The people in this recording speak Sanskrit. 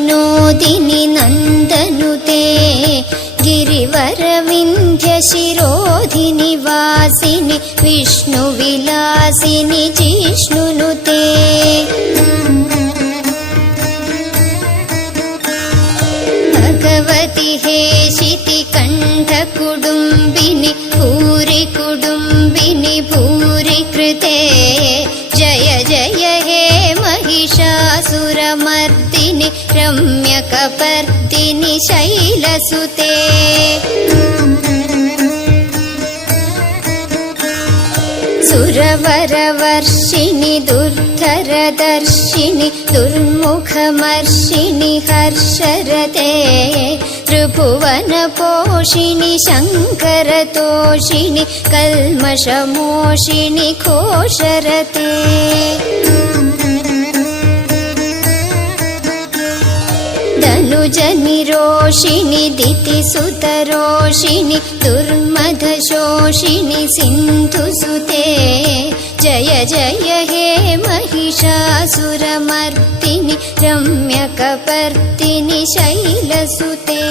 विनोदिनि नन्दनुते गिरिवरविन्ध्यशिरोधिनि वासिनि विष्णुविलासिनि जिष्णुनुते भगवति हेशितिकण्ठकुडुम्बिनि भूरि कुडुम्बिनि भूरि कृते जय जय हे महिषासुरमर्दिनि रम्यकपर्दिनि शैलसुते सुरवरवर्षिणि दुर्धरदर्शिनि दुर्मुखमर्षिणि हर्षरते त्रिभुवनपोषिणि शङ्करतोषिणि कल्मषमोषिणि घोषरते धनुजनिरोषिणि दितिसुतरोषिणि दुर्मदशोषिणि सिन्धुसुते जय जय हे महिषासुरमर्दिनि रम्यकपर्दिनि शैलसुते।